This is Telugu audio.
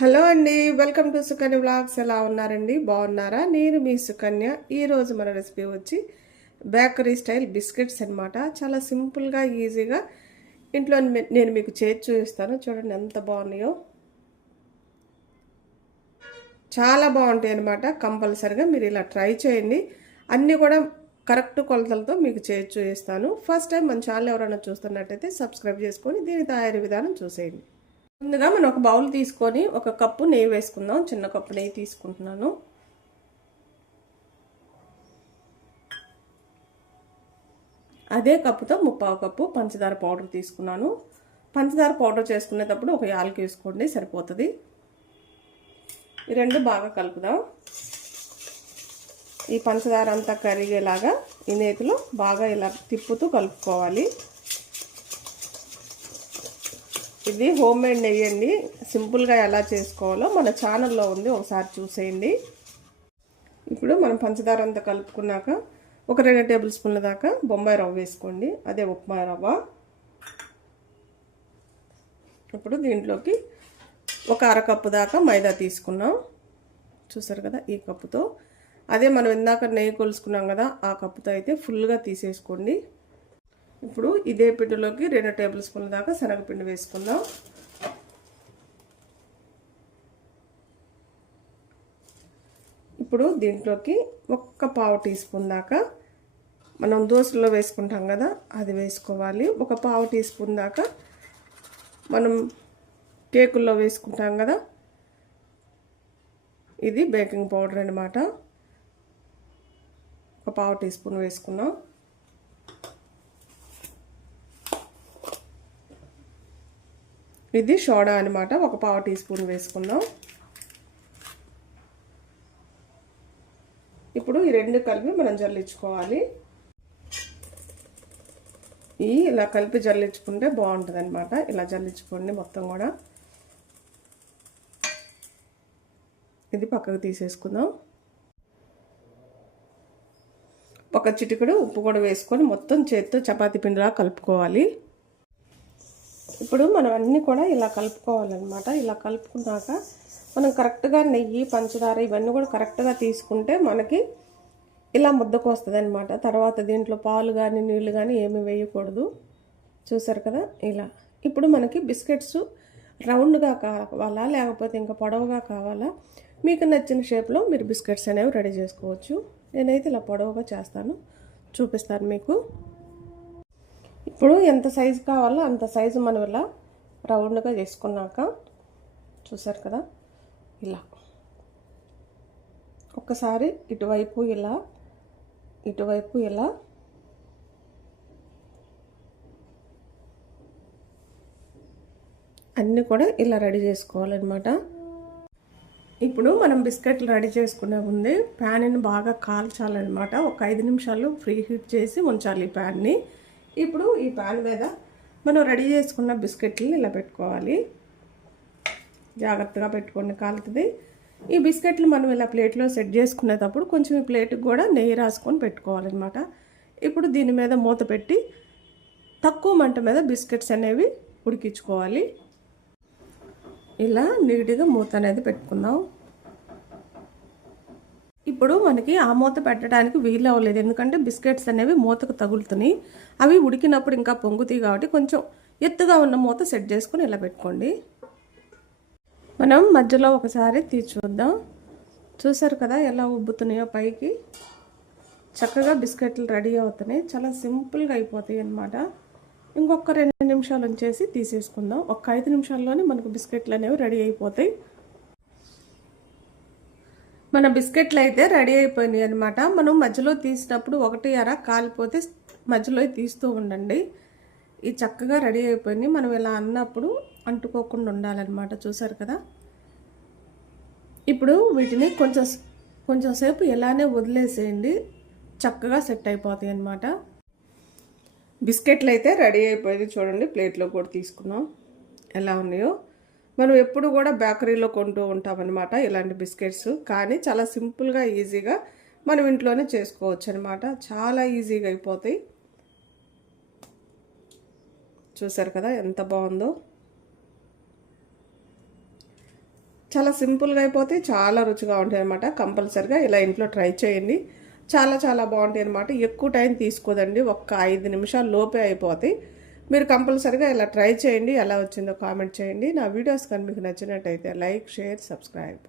హలో అండి వెల్కమ్ టు సుకన్య బ్లాగ్స్ ఎలా ఉన్నారండి? బాగున్నారా? నేను మీ సుకన్య. ఈరోజు మన రెసిపీ వచ్చి బేకరీ స్టైల్ బిస్కెట్స్ అనమాట చాలా సింపుల్గా ఈజీగా ఇంట్లో నేను మీకు చేతి చూపిస్తాను. చూడండి ఎంత బాగున్నాయో. చాలా బాగుంటాయి అనమాట కంపల్సరిగా మీరు ఇలా ట్రై చేయండి. అన్నీ కూడా కరెక్ట్ కొలతలతో మీకు చేతి చూపిస్తాను. ఫస్ట్ టైం మన ఛానల్ ఎవరైనా చూస్తున్నట్టయితే సబ్స్క్రైబ్ చేసుకొని దీని తయారీ విధానం చూసేయండి. ముందుగా మనం ఒక బౌల్ తీసుకొని ఒక కప్పు నెయ్యి వేసుకుందాం. చిన్న కప్పు నెయ్యి తీసుకుంటున్నాను. అదే కప్పుతో ముప్పావు కప్పు పంచదార పౌడర్ తీసుకున్నాను. పంచదార పౌడర్ చేసుకునేటప్పుడు ఒక యాలకి వేసుకోండి సరిపోతుంది. ఈ రెండు బాగా కలుపుదాం. ఈ పంచదార అంతా కరిగేలాగా ఈ నేతిలో బాగా ఇలా తిప్పుతూ కలుపుకోవాలి. ఇది హోమ్ మేడ్ నెయ్యి అండి. సింపుల్గా ఎలా చేసుకోవాలో మన ఛానల్లో ఉంది. ఒకసారి చూసేయండి. ఇప్పుడు మనం పంచదార అంతా కలుపుకున్నాక ఒక రెండు టేబుల్ స్పూన్ల దాకా బొంబాయి రవ్వ వేసుకోండి. అదే ఉప్మా రవ్వ. ఇప్పుడు దీంట్లోకి ఒక అరకప్పు దాకా మైదా తీసుకున్నాం. చూసారు కదా ఈ కప్పుతో. అదే మనం ఇందాక నెయ్యి కొలుసుకున్నాం కదా ఆ కప్పుతో అయితే ఫుల్గా తీసేసుకోండి. ఇప్పుడు ఇదే పిండిలోకి రెండు టేబుల్ స్పూన్ల దాకా శనగపిండి వేసుకుందాం. ఇప్పుడు దీంట్లోకి ఒక్క పావు టీ స్పూన్ దాకా మనం దోశలో వేసుకుంటాం కదా అది వేసుకోవాలి. ఒక పావు టీ స్పూన్ దాకా మనం కేకుల్లో వేసుకుంటాం కదా ఇది బేకింగ్ పౌడర్ అనమాట ఒక పావు టీ స్పూన్ వేసుకున్నాం. ఇది సోడా అనమాట ఒక పావు టీ స్పూన్ వేసుకుందాం ఇప్పుడు ఈ రెండు కలిపి మనం జల్లించుకోవాలి. ఈ ఇలా కలిపి జల్లించుకుంటే బాగుంటుంది అనమాట ఇలా జల్లించుకోండి మొత్తం కూడా. ఇది పక్కకు తీసేసుకుందాం. ఒక చిటికడు ఉప్పు కూడా వేసుకొని మొత్తం చేత్తో చపాతీ పిండిలా కలుపుకోవాలి. ఇప్పుడు మనం అన్నీ కూడా ఇలా కలుపుకోవాలన్నమాట. ఇలా కలుపుకున్నాక మనం కరెక్ట్గా నెయ్యి పంచదార ఇవన్నీ కూడా కరెక్ట్గా తీసుకుంటే మనకి ఇలా ముద్దకు వస్తుంది అనమాట తర్వాత దీంట్లో పాలు కానీ నీళ్ళు కానీ ఏమి వేయకూడదు. చూసారు కదా? ఇలా. ఇప్పుడు మనకి బిస్కెట్స్ రౌండ్గా కావాలా? లేకపోతే ఇంకా పొడవుగా కావాలా? మీకు నచ్చిన షేప్లో మీరు బిస్కెట్స్ అనేవి రెడీ చేసుకోవచ్చు. నేనైతే ఇలా పొడవుగా చేస్తాను. చూపిస్తాను మీకు. ఇప్పుడు ఎంత సైజు కావాలో అంత సైజు మనం ఇలా రౌండ్గా చేసుకున్నాక చూసారు కదా? ఇలా. ఒక్కసారి ఇటువైపు ఇలా ఇటువైపు ఇలా. అన్నీ కూడా ఇలా రెడీ చేసుకోవాలన్నమాట. ఇప్పుడు మనం బిస్కెట్లు రెడీ చేసుకునే ముందే ప్యాన్ని బాగా కాల్చాలన్నమాట. ఒక ఐదు నిమిషాలు ఫ్రీ హీట్ చేసి ఉంచాలి ఈ ప్యాన్ని. ఇప్పుడు ఈ పాన్ మీద మనం రెడీ చేసుకున్న బిస్కెట్లని ఇలా పెట్టుకోవాలి. జాగ్రత్తగా పెట్టుకోండి కాలుతుంది. ఈ బిస్కెట్లు మనం ఇలా ప్లేట్లో సెట్ చేసుకునేటప్పుడు కొంచెం ఈ ప్లేట్కి కూడా నెయ్యి రాసుకొని పెట్టుకోవాలన్నమాట. ఇప్పుడు దీని మీద మూత పెట్టి తక్కువ మంట మీద బిస్కెట్స్ అనేవి ఉడికించుకోవాలి. ఇలా నీట్గా మూత అనేది పెట్టుకుందాం. ఇప్పుడు మనకి ఆ మూత పెట్టడానికి వీలు అవ్వలేదు. ఎందుకంటే బిస్కెట్స్ అనేవి మూతకు తగులుతున్నాయి. అవి ఉడికినప్పుడు ఇంకా పొంగుతాయి కాబట్టి కొంచెం ఎత్తుగా ఉన్న మూత సెట్ చేసుకుని ఇలా పెట్టుకోండి. మనం మధ్యలో ఒకసారి తీసి చూద్దాం. చూసారు కదా ఎలా ఉబ్బుతున్నాయో పైకి. చక్కగా బిస్కెట్లు రెడీ అవుతున్నాయి. చాలా సింపుల్గా అయిపోతాయి అన్నమాట. ఇంకొక రెండు నిమిషాలు ఉంచేసి తీసేసుకుందాం. ఒక ఐదు నిమిషాల్లోనే మనకు బిస్కెట్లు అనేవి రెడీ అయిపోతాయి. మన బిస్కెట్లు అయితే రెడీ అయిపోయినాయి అనమాట మనం మధ్యలో తీసినప్పుడు ఒకటి అర కాలిపోతే మధ్యలో తీస్తూ ఉండండి. ఈ చక్కగా రెడీ అయిపోయింది మనం ఇలా అన్నప్పుడు అంటుకోకుండా ఉండాలన్నమాట. చూసారు కదా? ఇప్పుడు వీటిని కొంచెం కొంచెంసేపు ఇలానే వదిలేసేయండి. చక్కగా సెట్ అయిపోతాయి అన్నమాట. బిస్కెట్లు అయితే రెడీ అయిపోయింది చూడండి. ప్లేట్లో కూడా తీసుకున్నాం. ఎలా ఉన్నాయో. మనం ఎప్పుడు కూడా బేకరీలో కొంటూ ఉంటామన్నమాట ఇలాంటి బిస్కెట్స్. కానీ చాలా సింపుల్గా ఈజీగా మనం ఇంట్లోనే చేసుకోవచ్చు అనమాట చాలా ఈజీగా అయిపోతాయి. చూసారు కదా ఎంత బాగుందో? చాలా సింపుల్గా అయిపోతే చాలా రుచిగా ఉంటాయి అనమాట కంపల్సరిగా ఇలా ఇంట్లో ట్రై చేయండి. చాలా చాలా బాగుంటాయి అనమాట ఎక్కువ టైం తీసుకోదండి. ఒక్క ఐదు నిమిషాలు లోపే అయిపోతాయి. మీరు కంపల్సరిగా ఇలా ట్రై చేయండి ఎలా వచ్చిందో కామెంట్ చేయండి. నా వీడియోస్ కానీ మీకు నచ్చినట్టయితే లైక్ షేర్ సబ్స్క్రైబ్.